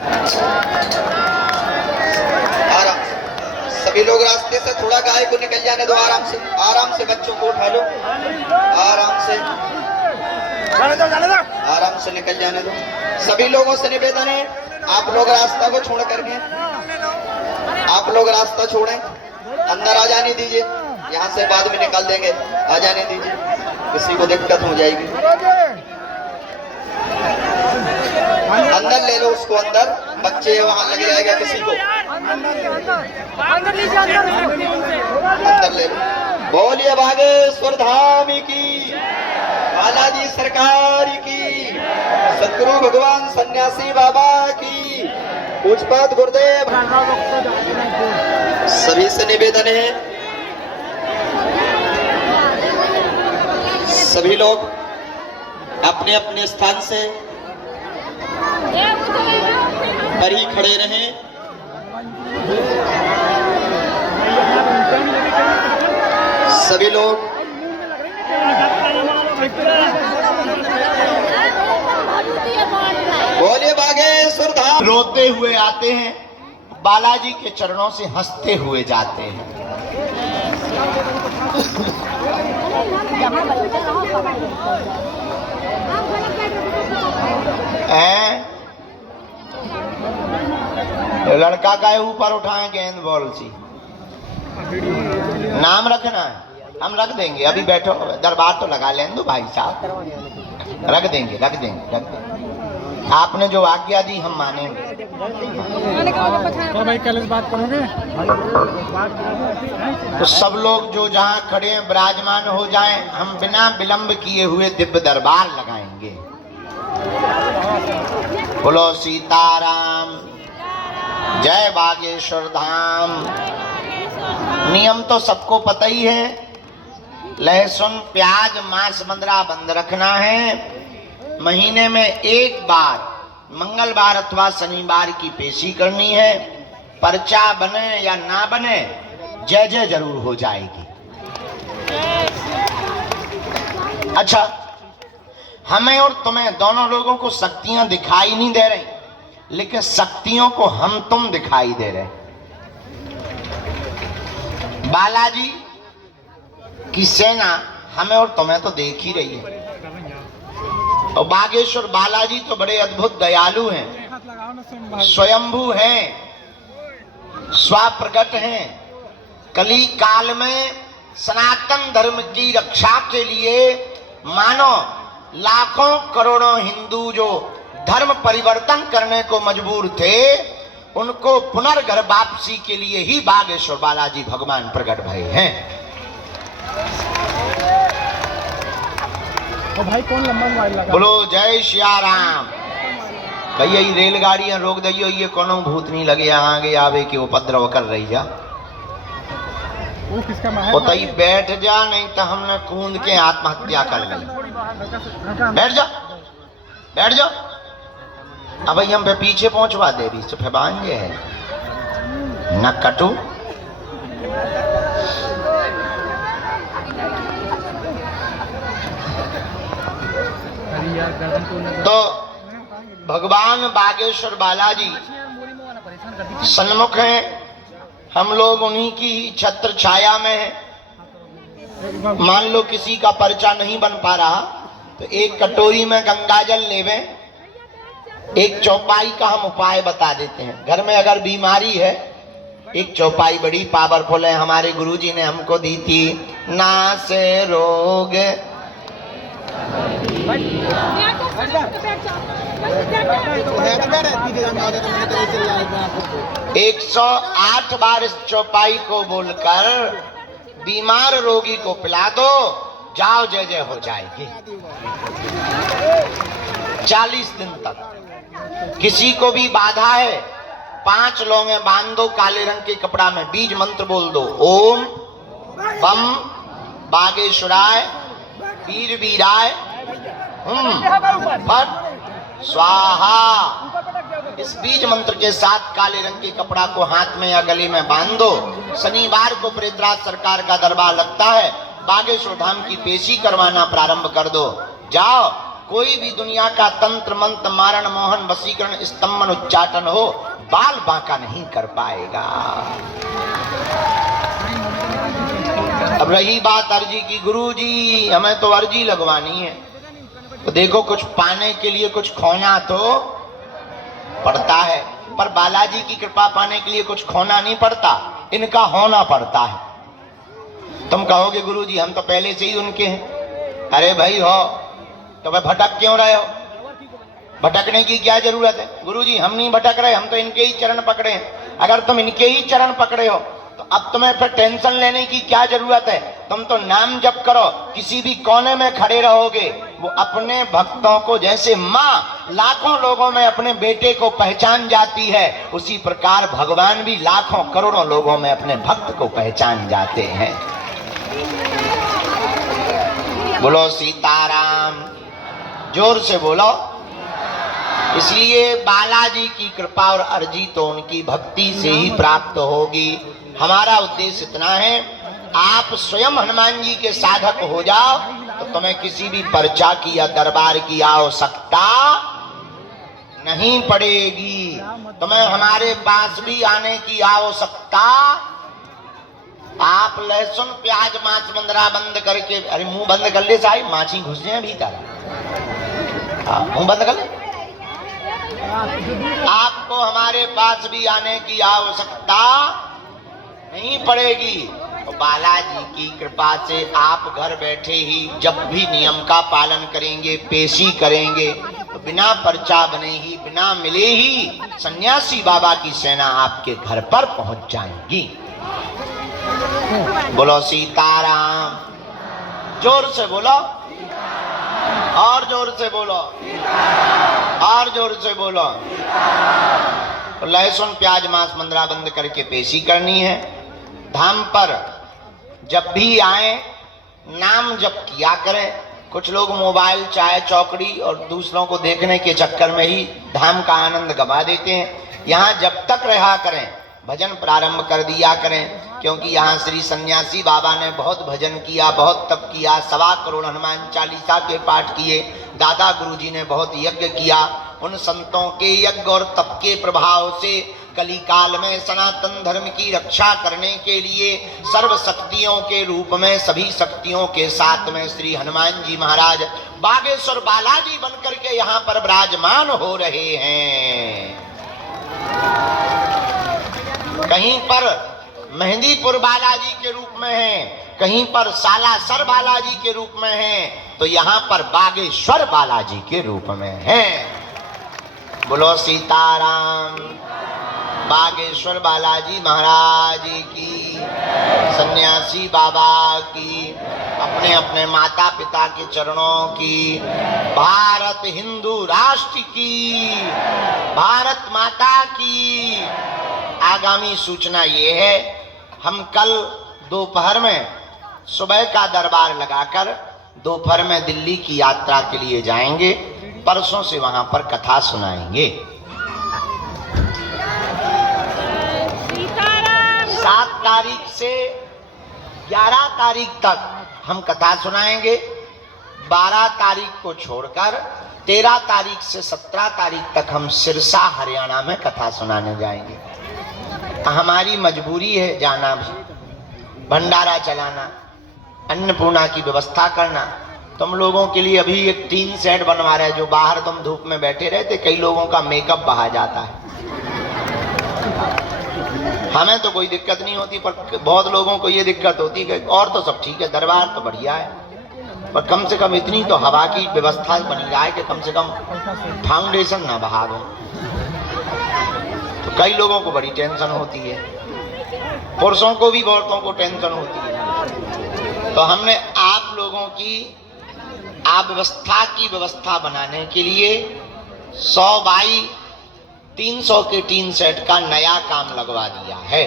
आराम से सभी लोग रास्ते से थोड़ा गाय को निकल जाने दो। आराम से बच्चों को उठा लो। आराम से निकल जाने दो। सभी लोगों से निवेदन है, आप लोग रास्ता को छोड़ करके आप लोग रास्ता छोड़ें, अंदर आ जाने दीजिए। यहाँ से बाद में निकाल देंगे, आ जाने दीजिए, किसी को दिक्कत हो जाएगी। अंदर ले लो उसको, अंदर बच्चे वहां लग जाएगा किसी को। अंदर ले लो। बोलिए बागेश्वर धाम की, बालाजी सरकार की, सतगुरु भगवान सन्यासी बाबा की, पूजपात गुरुदेव। सभी से निवेदन है, सभी लोग अपने अपने स्थान से पर ही खड़े रहें। सभी लोग बोले बागेश्वर धाम। रोते हुए आते हैं, बालाजी के चरणों से हंसते हुए जाते हैं। लड़का का ऊपर उठाए गेंद बॉल सी, नाम रखना है, हम रख देंगे। अभी बैठो, दरबार तो लगा लें दो भाई साहब, रख देंगे। आपने जो आज्ञा दी हम मानेंगे। भाई कल इस बात करोगे तो सब लोग जो जहाँ खड़े हैं विराजमान हो जाएं। हम बिना विलंब किए हुए दिव्य दरबार लगाएंगे। बोलो सीताराम, जय बागेश्वर धाम। नियम तो सबको पता ही है, लहसुन प्याज मांस मदिरा बंद रखना है। महीने में एक बार मंगलवार अथवा शनिवार की पेशी करनी है। पर्चा बने या ना बने, जय जय जरूर हो जाएगी। अच्छा, हमें और तुम्हें दोनों लोगों को शक्तियां दिखाई नहीं दे रही, लेकिन शक्तियों को हम तुम दिखाई दे रहे। बालाजी की सेना हमें और तुम्हें तो देख ही रही है। और बागेश्वर बालाजी तो बड़े अद्भुत दयालु हैं, स्वयंभू हैं, स्वाप्रगट हैं। कली काल में सनातन धर्म की रक्षा के लिए मानो लाखों करोड़ों हिंदू जो धर्म परिवर्तन करने को मजबूर थे, उनको पुनर्घर वापसी के लिए ही बागेश्वर बालाजी भगवान प्रकट भये हैं। भाई कौन लंबा मोबाइल लगा? बोलो जय श्या राम। भैया ये रेलगाड़ियां रोक दियो, ये कोनो भूत नहीं लगे आगे आवे के उपद्रव कर रही जा। वो किसका महल? तई बैठ जा, नहीं तो हमने कूद के आत्महत्या कर ली। बैठ जा, बैठ जा। अब हम पे पीछे पहुंचवा दे रही तो बांझे है न कटू। तो भगवान बागेश्वर बालाजी सन्मुख हैं, हम लोग उन्हीं की छत्र छाया में हैं। मान लो किसी का पर्चा नहीं बन पा रहा तो एक कटोरी में गंगा जल लेवे, एक चौपाई का हम उपाय बता देते हैं। घर में अगर बीमारी है, एक चौपाई बड़ी पावरफुल है, हमारे गुरुजी ने हमको दी थी। नास रोग 108 बार इस चौपाई को बोलकर बीमार रोगी को पिला दो, जाओ जय जय हो जाएगी। 40 दिन तक। किसी को भी बाधा है, 5 लौंगे बांध दो काले रंग के कपड़ा में, बीज मंत्र बोल दो, ओम बम बागेश्वराय वीर वीराय फट स्वाहा। इस बीज मंत्र के साथ काले रंग के कपड़ा को हाथ में या गले में बांध दो। शनिवार को प्रेतराज सरकार का दरबार लगता है, बागेश्वर धाम की पेशी करवाना प्रारंभ कर दो। जाओ कोई भी दुनिया का तंत्र मंत्र मारण मोहन वशीकरण स्तंभन उच्चाटन हो, बाल बांका नहीं कर पाएगा। अब रही बात अर्जी की, गुरु जी हमें तो अर्जी लगवानी है, तो देखो कुछ पाने के लिए कुछ खोना तो पड़ता है, पर बालाजी की कृपा पाने के लिए कुछ खोना नहीं पड़ता, इनका होना पड़ता है। तुम कहोगे गुरु जी हम तो पहले से ही उनके हैं। अरे भाई हो तो मैं भटक क्यों रहे हो? भटकने की क्या जरूरत है? गुरु जी हम नहीं भटक रहे, हम तो इनके ही चरण पकड़े हैं। अगर तुम इनके ही चरण पकड़े हो तो अब तुम्हें फिर टेंशन लेने की क्या जरूरत है? तुम तो नाम जप करो, किसी भी कोने में खड़े रहोगे, वो अपने भक्तों को जैसे माँ लाखों लोगों में अपने बेटे को पहचान जाती है, उसी प्रकार भगवान भी लाखों करोड़ों लोगों में अपने भक्त को पहचान जाते हैं। बोलो सीताराम, जोर से बोलो। इसलिए बालाजी की कृपा और अर्जी तो उनकी भक्ति से ही प्राप्त होगी। हमारा उद्देश्य इतना है, आप स्वयं हनुमान जी के साधक हो जाओ तो तुम्हें किसी भी पर्चा की या दरबार की आवश्यकता नहीं पड़ेगी। तुम्हें हमारे पास भी आने की आवश्यकता, आप लहसुन प्याज मांस मंदरा बंद करके, अरे मुंह बंद कर ले साहिब, माछी घुस जाए भीतर, मुंह बंद कर ले। आपको हमारे पास भी आने की आवश्यकता नहीं पड़ेगी। तो बालाजी की कृपा से आप घर बैठे ही जब भी नियम का पालन करेंगे, पेशी करेंगे, तो बिना पर्चा बने ही, बिना मिले ही सन्यासी बाबा की सेना आपके घर पर पहुंच जाएगी। बोलो सीताराम, जोर से बोलो, और जोर से बोलो, और जोर से बोलो। तो लहसुन प्याज मांस मंदरा बंद करके पेशी करनी है। धाम पर जब भी आए नाम जप किया करें। कुछ लोग मोबाइल, चाय, चौकड़ी और दूसरों को देखने के चक्कर में ही धाम का आनंद गवा देते हैं। यहाँ जब तक रहा करें, भजन प्रारंभ कर दिया करें, क्योंकि यहाँ श्री सन्यासी बाबा ने बहुत भजन किया, बहुत तप किया, 1.25 करोड़ हनुमान चालीसा के पाठ किए। दादा गुरुजी ने बहुत यज्ञ किया। उन संतों के यज्ञ और तप के प्रभाव से कली काल में सनातन धर्म की रक्षा करने के लिए सर्व शक्तियों के रूप में, सभी शक्तियों के साथ में श्री हनुमान जी महाराज बागेश्वर बालाजी बनकर के यहाँ पर विराजमान हो रहे हैं। कहीं पर मेहंदीपुर बालाजी के रूप में है, कहीं पर सालासर बालाजी के रूप में है, तो यहाँ पर बागेश्वर बालाजी के रूप में है। बोलो सीताराम। बागेश्वर बालाजी महाराज की, सन्यासी बाबा की, अपने अपने माता पिता के चरणों की, भारत हिंदू राष्ट्र की, भारत माता की। आगामी सूचना ये है, हम कल दोपहर में सुबह का दरबार लगाकर दोपहर में दिल्ली की यात्रा के लिए जाएंगे। परसों से वहां पर कथा सुनाएंगे। 7 तारीख से 11 तारीख तक हम कथा सुनाएंगे। 12 तारीख को छोड़कर 13 तारीख से 17 तारीख तक हम सिरसा हरियाणा में कथा सुनाने जाएंगे। हमारी मजबूरी है जाना भी, भंडारा चलाना, अन्नपूर्णा की व्यवस्था करना। तुम लोगों के लिए अभी एक टीन सेट बनवा रहे हैं, जो बाहर तुम धूप में बैठे रहते, कई लोगों का मेकअप बहा जाता है। हमें तो कोई दिक्कत नहीं होती, पर बहुत लोगों को ये दिक्कत होती है। और तो सब ठीक है, दरबार तो बढ़िया है, पर कम से कम इतनी तो हवा की व्यवस्था बनी जाए कि कम से कम फाउंडेशन ना बहा दो। तो कई लोगों को बड़ी टेंशन होती है, पुरुषों को भी औरतों को टेंशन होती है। तो हमने आप लोगों की व्यवस्था की व्यवस्था बनाने के लिए 100 बाई 300 के टीन सेट का नया काम लगवा दिया है।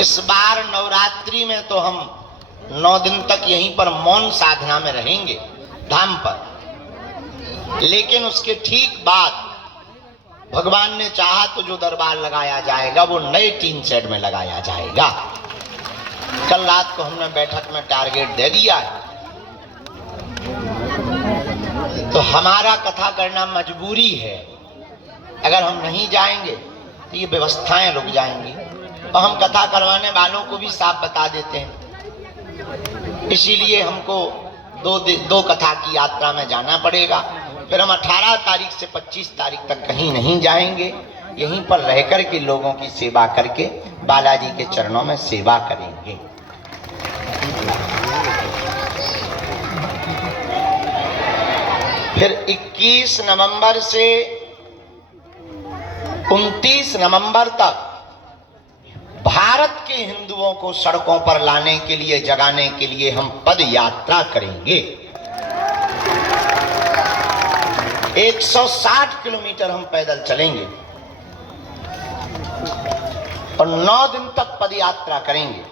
इस बार नवरात्रि में तो हम 9 दिन तक यहीं पर मौन साधना में रहेंगे धाम पर, लेकिन उसके ठीक बाद भगवान ने चाहा तो जो दरबार लगाया जाएगा वो नए टीन सेट में लगाया जाएगा। कल रात को हमने बैठक में टारगेट दे दिया है, तो हमारा कथा करना मजबूरी है। अगर हम नहीं जाएंगे तो ये व्यवस्थाएं रुक जाएंगी, और हम कथा करवाने वालों को भी साफ बता देते हैं। इसीलिए हमको दो कथा की यात्रा में जाना पड़ेगा। फिर हम 18 तारीख से 25 तारीख तक कहीं नहीं जाएंगे, यहीं पर रहकर के लोगों की सेवा करके बालाजी के चरणों में सेवा करेंगे। फिर 21 नवंबर से 29 नवंबर तक भारत के हिंदुओं को सड़कों पर लाने के लिए, जगाने के लिए हम पद यात्रा करेंगे। 160 किलोमीटर हम पैदल चलेंगे और 9 दिन तक पद यात्रा करेंगे।